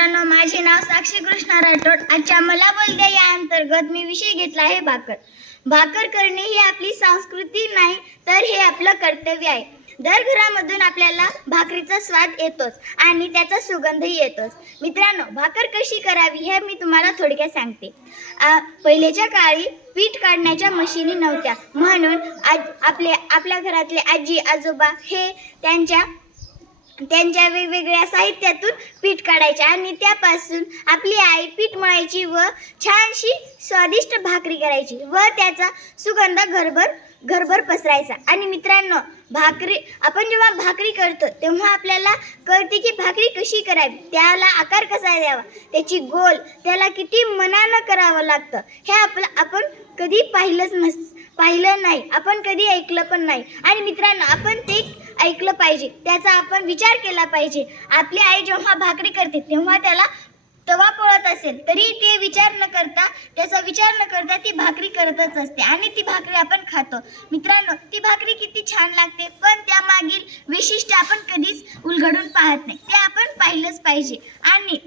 मित्रांनो माझे नाव साक्षी कृष्णा राठोड. आजच्या मला बोलद्या या अंतर्गत मी विषय घेतला आहे भाकर. भाकर करणे ही आपली संस्कृती नाही तर हे आपलं कर्तव्य आहे. दर घरामधून आपल्याला भाकरीचा स्वाद येतोच आणि त्याचा सुगंधही येतोच. मित्रांनो भाकर कशी करावी हे मी तुम्हाला थोडक्यात सांगते. पहिलेच्या काळी पीठ काढण्याच्या मशिनी नव्हत्या. म्हणून आज आपले आपल्या घरातले आजी आजोबा हे त्यांच्या त्यांच्या वेगवेगळ्या साहित्यातून पीठ काढायचे आणि त्यापासून आपली आई पीठ मळायची व छानशी स्वादिष्ट भाकरी करायची व त्याचा सुगंध घरभर घरभर पसरायचा. आणि मित्रांनो भाकरी आपण जेव्हा भाकरी करतो तेव्हा आपल्याला कळते की भाकरी कशी करावी त्याला आकार कसा द्यावा त्याची गोल त्याला किती मनानं करावं लागतं हे आपलं आपण कधी पाहिलंच नस पाहिलं नाही आपण कधी ऐकलं पण नाही. आणि मित्रांनो आपण ते ऐकलं पाहिजे. त्याचा आपण विचार केला पाहिजे. आपली आई जेव्हा भाकरी करते तेव्हा त्याला तवा पळत असेल तरी ते विचार न करता त्याचा विचार न करता ती भाकरी करतच असते आणि ती भाकरी आपण खातो. मित्रांनो ती भाकरी किती छान लागते पण त्यामागील विशिष्ट आपण कधीच उलगडून पाहत नाही. ते आपण पाहिलंच पाहिजे. आणि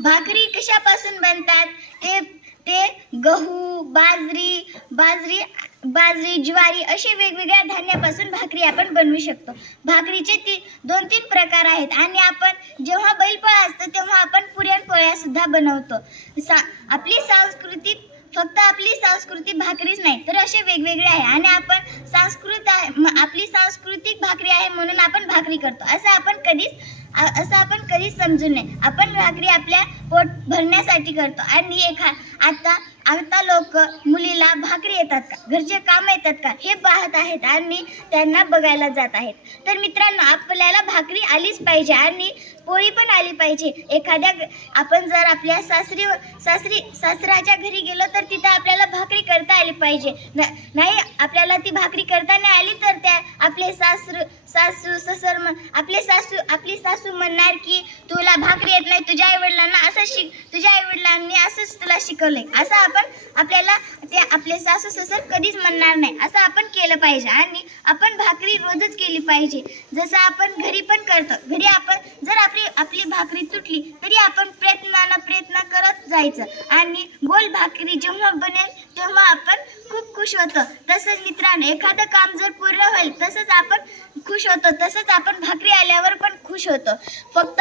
भाकरी कशापासून बनतात? ते ते गहू बाजरी बाजरी बाजरी ज्वारी असे वेगवेगळ्या धान्यापासून भाकरी आपण बनवू शकतो. भाकरीचे ती दोन तीन प्रकार आहेत आणि आपण जेव्हा बैलपोळा असतो तेव्हा आपण पुरणपोळ्या सुद्धा बनवतो. सा आपली संस्कृती फक्त आपली संस्कृती भाकरीच नाही तर असे वेगवेगळे आहे आणि आपण संस्कृत आहे आपली सांस्कृतिक भाकरी आहे म्हणून आपण भाकरी करतो. असं आपण कधीच असं आपण कधीच समजू नये आपण भाकरी आपल्या पोट भरण्यासाठी करतो. आणि एखा आता आता लोक मुलीला भाकरी येतात का? घरचे काम येतात का? हे पाहत आहेत आणि त्यांना बघायला जात आहेत. तर मित्रांनो आपल्याला भाकरी आलीच पाहिजे आणि पोळी पण आली पाहिजे. एखाद्या आपण जर आपल्या सासरी सासरी सासराच्या घरी गेलो तर तिथं आपल्याला भाकरी करता आली पाहिजे. न- नाही आपल्याला ती भाकरी करता नाही आली तर त्या आपले सासरू सासू ससर म्हण आपले सासू आपली सासू म्हणणार की तुला भाकरी येत नाही तुझ्या आईवडिलांना असं शिक तुझ्या आईवडिलांनी असंच तुला शिकवलंय. असं आपण आपल्याला ते आपले सासू ससर कधीच म्हणणार नाही. असं आपण केलं पाहिजे आणि आपण भाकरी रोजच केली पाहिजे. जसं आपण घरी पण करतो. घरी आपण जर आपली आपली भाकरी तुटली तरी आपण प्रयत्नानं प्रयत्न करत जायचं. आणि गोल भाकरी जेव्हा बनेल तेव्हा आपण खूप खुश होतो. तसंच मित्रांनो एखादं काम जर पूर्ण होईल तसंच आपण खुश होतो. तसंच आपण भाकरी आल्यावर पण खुश होतो. फक्त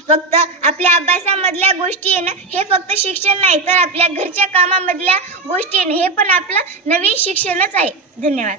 फक्त आपल्या अभ्यासामधल्या गोष्टी येणं हे फक्त शिक्षण नाही तर आपल्या घरच्या कामामधल्या गोष्टी येणं हे पण आपलं नवीन शिक्षणच आहे. धन्यवाद.